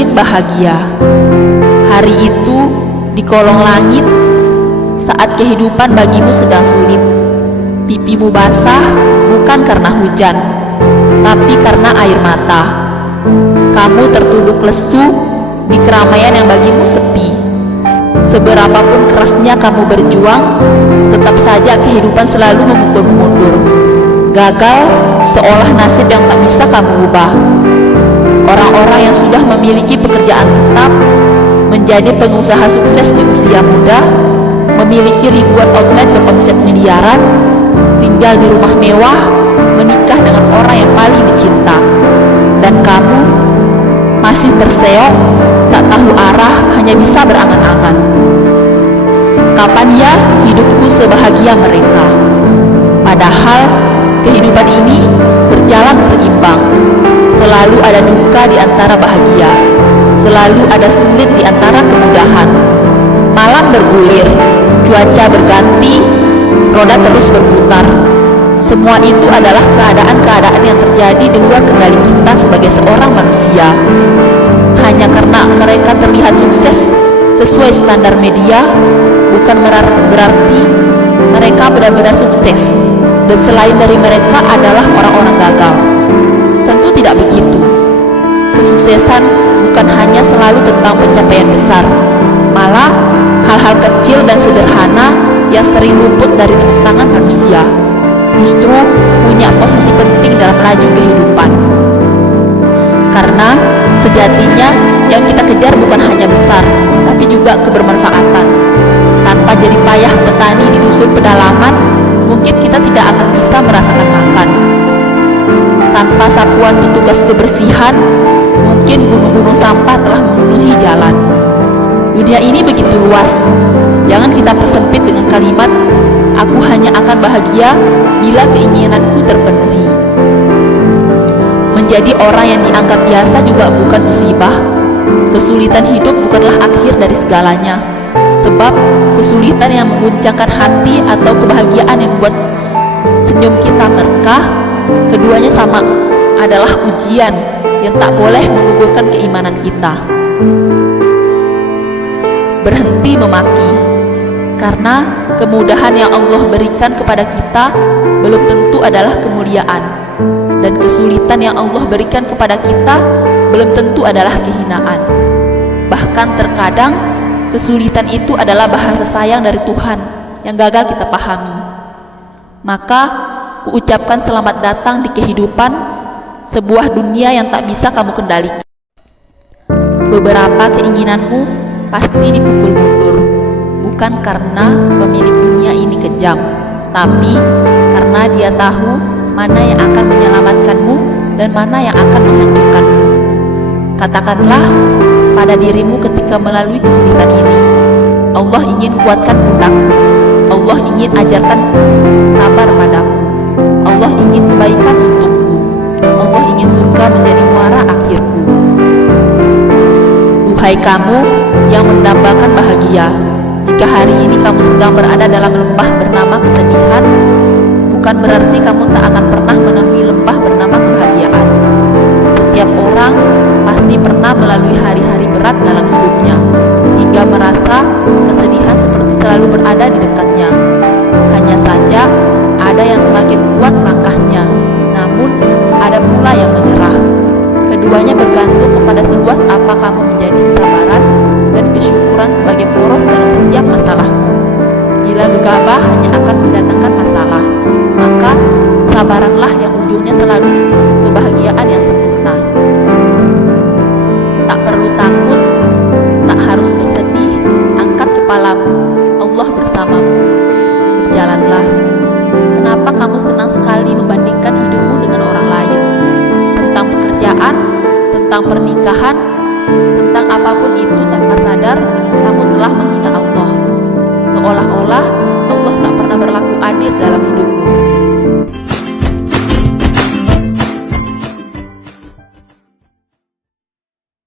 langit bahagia. Hari itu di kolong langit, saat kehidupan bagimu sedang sulit. Pipimu basah bukan karena hujan, tapi karena air mata. Kamu tertunduk lesu di keramaian yang bagimu sepi. Seberapapun kerasnya kamu berjuang, tetap saja kehidupan selalu memukulmu mundur. Gagal seolah nasib yang tak bisa kamu ubah. Orang-orang yang sudah memiliki pekerjaan tetap, menjadi pengusaha sukses di usia muda, memiliki ribuan outlet beromset miliaran, tinggal di rumah mewah, menikah dengan orang yang paling dicinta. Dan kamu masih terseok, tak tahu arah, hanya bisa berangan-angan. Kapan ya hidupku sebahagia mereka? Padahal kehidupan ini berjalan seimbang. Selalu ada duka di antara bahagia, selalu ada sulit di antara kemudahan. Malam bergulir, cuaca berganti, roda terus berputar. Semua itu adalah keadaan-keadaan yang terjadi di luar kendali kita sebagai seorang manusia. Hanya karena mereka terlihat sukses sesuai standar media, bukan berarti mereka benar-benar sukses. Dan selain dari mereka adalah orang-orang gagal. Tentu tidak begitu. Kesuksesan bukan hanya selalu tentang pencapaian besar, malah hal-hal kecil dan sederhana yang sering luput dari tepuk tangan manusia justru punya posisi penting dalam laju kehidupan. Karena sejatinya yang kita kejar bukan hanya besar, tapi juga kebermanfaatan. Tanpa jerih payah petani di dusun pedalaman, mungkin kita tidak akan bisa merasakan makan. Tanpa sapuan petugas kebersihan, mungkin gunung-gunung sampah telah memenuhi jalan. Dunia ini begitu luas, jangan kita persempit dengan kalimat "aku hanya akan bahagia bila keinginanku terpenuhi". Menjadi orang yang dianggap biasa juga bukan musibah. Kesulitan hidup bukanlah akhir dari segalanya, sebab kesulitan yang mengguncangkan hati atau kebahagiaan yang membuat senyum kita merkah, keduanya sama, adalah ujian yang tak boleh menggugurkan keimanan kita. Berhenti memaki, karena kemudahan yang Allah berikan kepada kita belum tentu adalah kemuliaan, dan kesulitan yang Allah berikan kepada kita belum tentu adalah kehinaan. Bahkan terkadang kesulitan itu adalah bahasa sayang dari Tuhan yang gagal kita pahami. Maka kuucapkan selamat datang di kehidupan, sebuah dunia yang tak bisa kamu kendalikan. Beberapa keinginanmu pasti dipukul mundur, bukan karena pemilik dunia ini kejam, tapi karena dia tahu mana yang akan menyelamatkanmu dan mana yang akan menghancurkanmu. Katakanlah pada dirimu ketika melalui kesulitan ini, Allah ingin kuatkan pundakmu, Allah ingin ajarkan sabar padamu, Allah ingin kebaikan untukku, Allah ingin surga menjadi muara akhirku. Duhai kamu yang mendambakan bahagia, jika hari ini kamu sedang berada dalam lembah bernama kesedihan, bukan berarti kamu tak akan pernah menemui lembah bernama kebahagiaan. Setiap orang pasti pernah melalui hari-hari berat dalam hidupnya, hingga merasa kesedihan seperti selalu berada di dekatnya. Hanya saja ada yang semakin kuat langkahnya, namun ada pula yang menyerah. Keduanya bergantung kepada seluas apa kamu menjadi kesabaran dan kesyukuran sebagai poros dalam setiap masalahmu. Bila gegabah hanya akan mendatangkan masalah, maka kesabaranlah yang ujungnya selalu kebahagiaan yang sempurna. Tak perlu takut, tak harus bersedih, angkat kepalamu, Allah bersamamu. Berjalanlah. Kenapa kamu senang sekali membandingkan hidupmu dengan orang lain? Tentang pekerjaan, tentang pernikahan, tentang apapun itu, tanpa sadar kamu telah menghina Allah. Seolah-olah Allah tak pernah berlaku adil dalam hidupmu.